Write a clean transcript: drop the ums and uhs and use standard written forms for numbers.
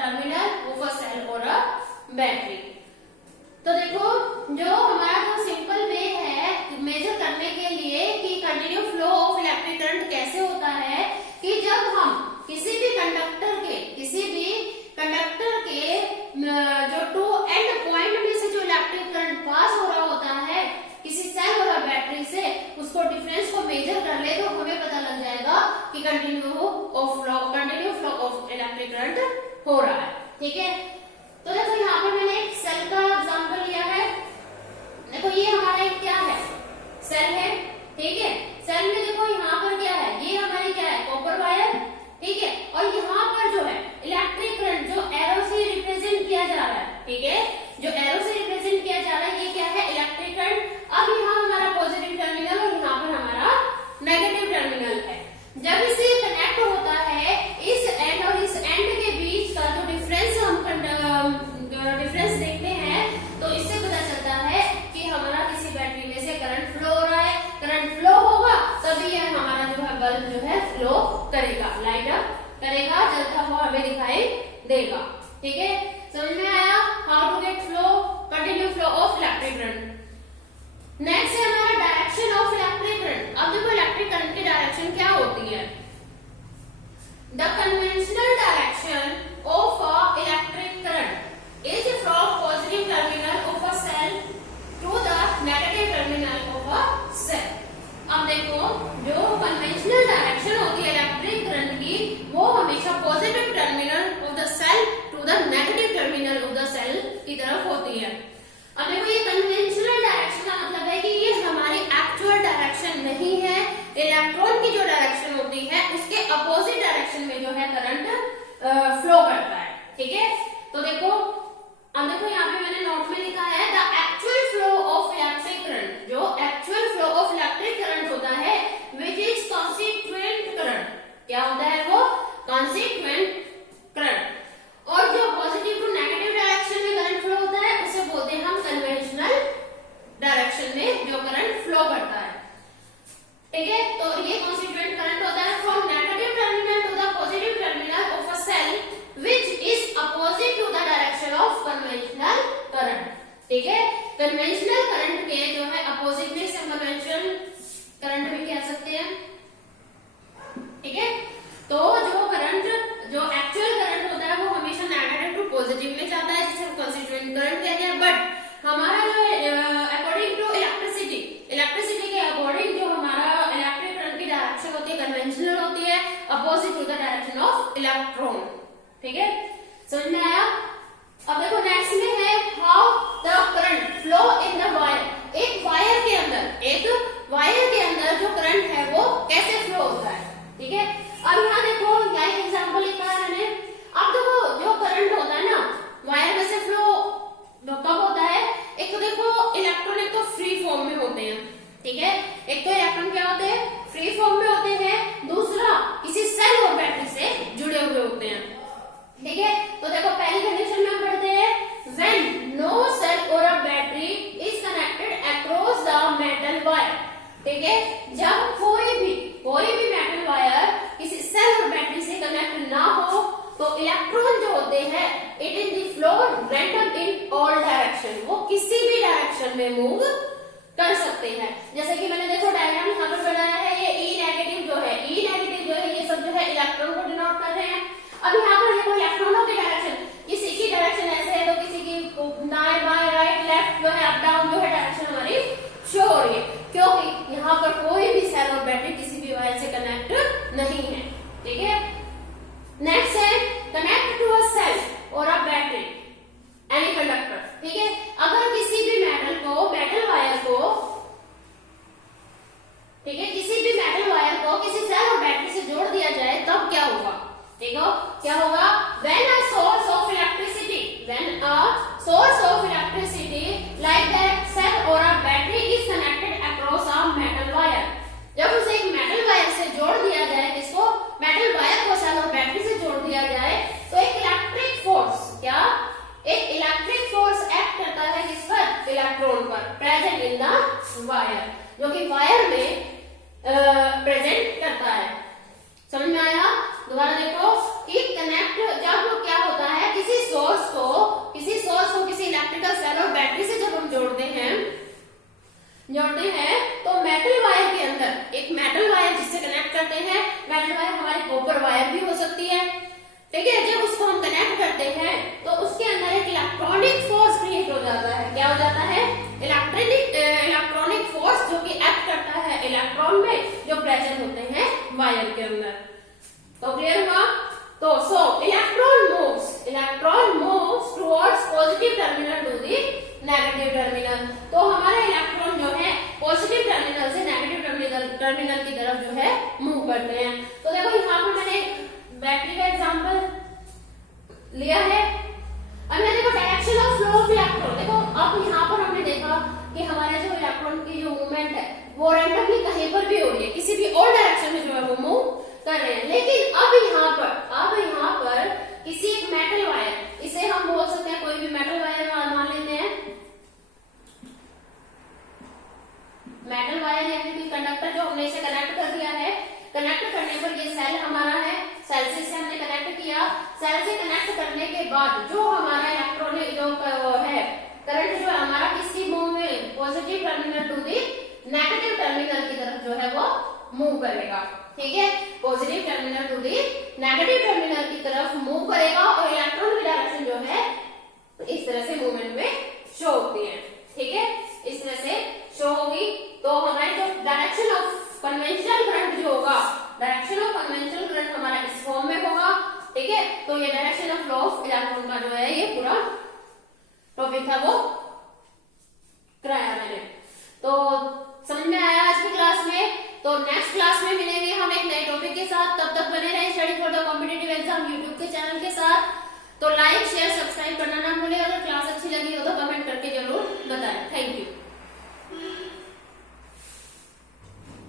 Terminal of a cell और a battery. तो देखो जो हमारा जो सिंपल वे है मेजर करने के लिए कि continue flow of electric current कैसे होता है, कि जब हम किसी भी कंडक्टर के जो टू एंड पॉइंट में से जो इलेक्ट्रिक करंट पास हो रहा होता है किसी सेल और बैटरी से, उसको डिफरेंस को मेजर कर ले तो हमें पता लग जाएगा कि continue flow of electric current हो रहा है। ठीक है, तो देखो यहाँ पर मैंने एक सेल का एग्जांपल लिया है। देखो ये हमारा एक क्या है, सेल है। ठीक है, सेल में देखो यहाँ पर क्या है, ये हमारी क्या है, कॉपर वायर। ठीक है, और यहाँ पर जो है इलेक्ट्रिक करंट जो एरो से रिप्रेजेंट किया जा रहा है। ठीक है, जो एरो से रिप्रेजेंट किया जा रहा है ये क्या है, इलेक्ट्रिक करंट। अब यहाँ हमारा पॉजिटिव टर्मिनल और यहाँ पर हमारा नेगेटिव टर्मिनल है। जब इसे कनेक्ट होता है, इस एंड और इस एंड के बीच का जो डिफरेंस हम डिफरेंस देखते हैं, तो इससे पता चलता है कि हमारा किसी बैटरी में से करंट फ्लो हो रहा है। करंट फ्लो होगा तभी यह हमारा जो है बल्ब जो है फ्लो करेगा, लाइट अप करेगा, जलता हुआ हमें दिखाई देगा। ठीक है, समझ में आया how to get flow, continue flow of electric current. Next है हमारा डायरेक्शन ऑफ इलेक्ट्रिक करंट। अब देखो इलेक्ट्रिक करंट की डायरेक्शन क्या होती है। The conventional direction of a electric current is from positive terminal of a cell to the negative terminal of a cell. अब देखो जो कन्वेंशनल डायरेक्शन होती है इलेक्ट्रिक करंट की, वो हमेशा positive terminal of the cell to the negative terminal of the cell की तरफ होती है। अब देखो ये कन्वेंशनल डायरेक्शन का मतलब है कि ये हमारी एक्चुअल डायरेक्शन नहीं है। इलेक्ट्रॉन की जो डायरेक्शन होती है उसके अपोजिट डायरेक्शन में जो है करंट फ्लो करता है। ठीक है, तो देखो अब देखो यहाँ पे मैंने नोट में लिखा है the actual flow of electric current. जो actual flow of electric current होता है विच इज कॉन्सिक्वेंट करंट। क्या होता है वो, कॉन्सिक्वेंट करंट। और जो पॉजिटिव टू नेगेटिव डायरेक्शन में करंट फ्लो होता है उसे बोलते हैं हम कन्वेंशनल डायरेक्शन में जो करंट फ्लो करता है। ठीक है, तो ये कॉन्सिक्वेंट करंट होता है from negative terminal to the positive terminal of a cell which is opposite to the direction of conventional current। ठीक है, कन्वेंशनल करंट के जो है अपोजिट में से कन्वेंशनल करंट भी कह सकते हैं। ठीक है, तो जो करंट जो एक्चुअल करंट होता है वो हमेशा नेगेटिव टू पॉजिटिव में जाता है, जिसे हम कॉन्स्टिट्यूएंट करंट कहते हैं। बट हमारा जो अकॉर्डिंग टू इलेक्ट्रिसिटी के अकॉर्डिंग जो हमारा इलेक्ट्रिक करंट की डायरेक्शन होती है कन्वेंशनल होती है, opposite to the direction of electron. ठीक है, समझ में आया। अब देखो नेक्स्ट में है how the current flow in the wire. एक वायर के अंदर जो करंट है वो कैसे फ्लो होता है। ठीक है, अब यहाँ देखो यहाँ एक एग्जांपल लिखा है मैंने। अब देखो जो करंट होता है ना वायर में से फ्लो कब होता है, एक तो देखो इलेक्ट्रॉन एक तो फ्री फॉर्म में होते हैं। ठीक है, एक तो इलेक्ट्रॉन क्या होते हैं, फ्री फॉर्म में होते हैं, दूसरा किसी सेल और बैटरी से जुड़े हुए होते हैं। ठीक है, तो देखो पहली कंडीशन में हम पढ़ते हैं व्हेन नो सेल और a battery is connected across the metal wire. ठीक है, जब कोई भी मेटल वायर किसी सेल और बैटरी से कनेक्ट ना हो तो इलेक्ट्रॉन जो होते हैं it is the flow random in all direction, वो किसी भी डायरेक्शन में मूव कर सकते हैं। जैसे कि मैंने देखो डायग्राम यहाँ पर बनाया है, ये ई नेगेटिव जो है ये सब जो है इलेक्ट्रॉन को डिनोट कर रहे हैं। अब यहाँ पर देखो इलेक्ट्रॉनों की डायरेक्शन, किसी की डायरेक्शन ऐसे है तो किसी की दाएं बाएं राइट लेफ्ट जो है अप डाउन जो है डायरेक्शन हमारी शो हो रही है, क्योंकि यहाँ पर कोई भी सेल और बैटरी किसी भी वायर से कनेक्ट नहीं है। ठीक है, नेक्स्ट है कनेक्ट टू अ सेल और अ बैटरी एनी कंडक्टर। ठीक है, अगर किसी भी मेटल वायर को ठीक है किसी भी मेटल वायर को किसी सेल और बैटरी से जोड़ दिया जाए तब क्या होगा। देखो क्या होगा, व्हेन अ लिया है। अब यहाँ देखो direction of flow of electron, देखो अब यहाँ पर हमने देखा कि हमारे जो इलेक्ट्रॉन की जो मूवमेंट है वो रैंडमली कहीं पर भी हो रही है, किसी भी और डायरेक्शन में जो है वो मूव कर रहे हैं। लेकिन अब यहाँ पर किसी एक मेटल वायर, इसे हम बोल सकते हैं कोई भी मेटल वायर मान लेते हैं, मेटल वायर या फिर कंडक्टर जो हमने इसे कनेक्ट कर दिया है। कनेक्ट करने पर ये सेल हमारा है, सेल से इसे हमने कनेक्ट किया। सेल से कनेक्ट करने के बाद जो हमारा इलेक्ट्रॉनिक जो है करंट जो है हमारा किसकी मूव में, positive terminal to the negative terminal की तरफ जो है वो मूव करेगा। ठीक है, positive terminal to the negative terminal की तरफ मूव करेगा और इलेक्ट्रॉन की डायरेक्शन जो है इस तरह से मूवमेंट में शो होती है। ठीक है, इस तरह से शो होगी। तो हमारे जो डायरेक्शन ऑफ कन्वेंशनल करंट जो होगा, डायरेक्शन ऑफ कन्वेंशनल करंट हमारा इस फॉर्म में होगा। ठीक है, तो ये direction of flow of electron का जो है ये पूरा टॉपिक था वो कराया मैंने। तो समझ में आया आज की क्लास में। तो नेक्स्ट क्लास में मिलेंगे हम एक नए टॉपिक के साथ। तब तक बने रहे study for the competitive exam YouTube के चैनल के साथ। तो लाइक शेयर सब्सक्राइब करना ना भूले। अगर क्लास अच्छी लगी हो तो कमेंट करके जरूर बताएं। Thank you.